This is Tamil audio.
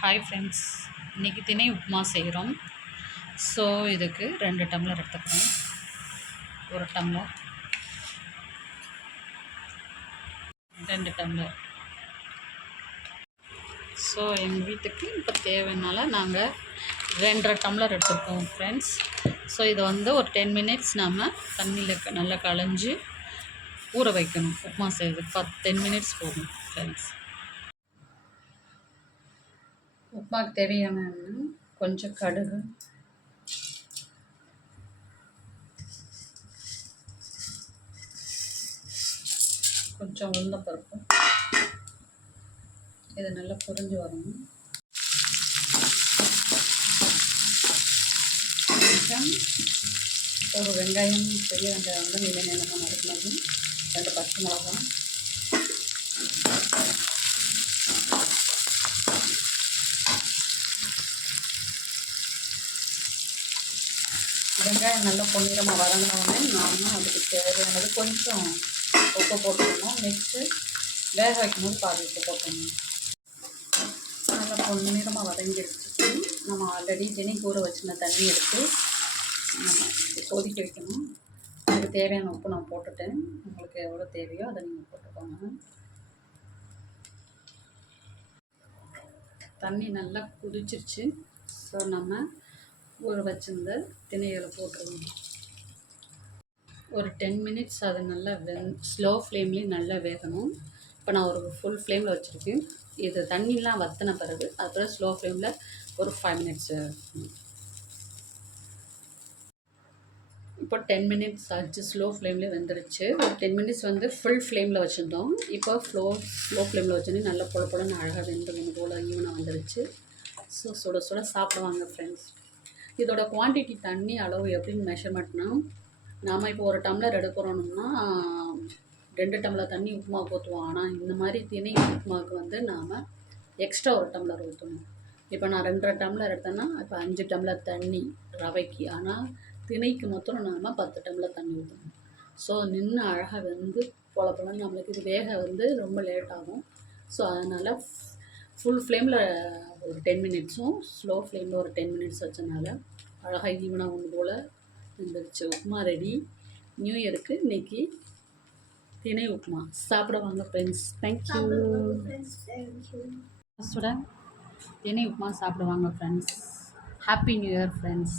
ஹாய் ஃப்ரெண்ட்ஸ், இன்றைக்கி திணை உப்புமா செய்கிறோம். ஸோ இதுக்கு 2 டம்ளர் எடுத்துக்கிறோம். 1 டம்ளர், 2 டம்ளர். ஸோ எங்கள் வீட்டுக்கு இப்போ தேவைனால நாங்கள் 2.5 டம்ளர் எடுத்துருக்கோம் ஃப்ரெண்ட்ஸ். ஸோ இதை ஒரு 10 மினிட்ஸ் நம்ம தண்ணியில் நல்லா களைஞ்சி ஊற வைக்கணும். உப்புமா செய்கிறதுக்கு 10 மினிட்ஸ் போகும் ஃப்ரெண்ட்ஸ். உப்புமாவுக்கு தேவையான கொஞ்சம் கடுகு, கொஞ்சம் உளுந்தப்பருப்பு, இது நல்லா பொரிஞ்சு வரணும். கொஞ்சம் ஒரு வெங்காயம், பெரிய வெங்காயம் நீல நீளமாக நறுக்கினது, 2 பச்சை மிளகாய், வெங்காயம் நல்லா பொன்னிறமாக வதங்கினோடனே நாம் அதுக்கு தேவையானது கொஞ்சம் உப்பு போட்டுக்கணும். நெக்ஸ்ட்டு வேக வைக்கும்போது பாதி உப்பு போட்டுக்கணும். நல்லா பொன்னிறமாக வதங்கிடுச்சு. நம்ம ஆல்ரெடி தினைக்கு ஊற வச்சுன தண்ணி எடுத்து நம்ம கொதிக்க வைக்கணும். அதுக்கு தேவையான உப்பு நான் போட்டுட்டேன். உங்களுக்கு எவ்வளோ தேவையோ அதை நீங்கள் போட்டுக்கோங்க. தண்ணி நல்லா குதிச்சிருச்சு. ஸோ நம்ம ஊற வச்சிருந்த திணைகளை போட்டுருவோம். ஒரு 10 மினிட்ஸ் அதை நல்லா ஸ்லோ ஃப்ளேம்லேயும் நல்லா வேகணும். இப்போ நான் ஒரு ஃபுல் ஃப்ளேமில் வச்சுருக்கேன். இது தண்ணிலாம் வற்றின பிறகு அப்புறம் ஸ்லோ ஃப்ளேமில் ஒரு 5 மினிட்ஸ். இப்போ 10 மினிட்ஸ் ஆச்சு. ஸ்லோ ஃப்ளேம்லேயே வெந்துருச்சு. ஒரு 10 மினிட்ஸ் ஃபுல் ஃப்ளேமில் வச்சுருந்தோம். இப்போ ஸ்லோ ஃப்ளேமில் வச்சோன்னே நல்லா பொழப்பொழன்னு அழகாக வெந்து போல் ஈவனாக வந்துருச்சு. ஸோ சுட சுட சாப்பிடுவாங்க ஃப்ரெண்ட்ஸ். இதோட குவான்டிட்டி தண்ணி அளவு எப்படின்னு மெஷர்மெண்ட்னா, நாம் இப்போ 1 டம்ளர் எடுக்கிறோம்னா 2 டம்ளர் தண்ணி உப்புமாவுக்கு ஊற்றுவோம். ஆனால் இந்த மாதிரி திணை உப்புமாவுக்கு நாம் எக்ஸ்ட்ரா 1 டம்ளர் ஊற்றணும். இப்போ நான் 2.5 டம்ளர் எடுத்தேன்னா இப்போ 5 டம்ளர் தண்ணி ரவைக்கு. ஆனால் திணைக்கு மொத்தம் நாம் 10 டம்ளர் தண்ணி ஊற்றணும். ஸோ நின்று அழகாக வெந்து பொழப்பொழன்னு நம்மளுக்கு இது வேக ரொம்ப லேட் ஆகும். ஸோ அதனால் ஃபுல் ஃப்ளேமில் ஒரு 10 மினிட்ஸும் ஸ்லோ ஃப்ளேமில் ஒரு 10 மினிட்ஸ் வச்சனால அழகாக ஈவனாக ஒன்று போல் வந்துருச்சு. உப்புமா ரெடி. நியூ இயருக்கு இன்றைக்கி திணை உப்புமா சாப்பிடுவாங்க ஃப்ரெண்ட்ஸ். தேங்க்யூ. சுட திணை உப்புமா சாப்பிடுவாங்க friends. Happy new year friends.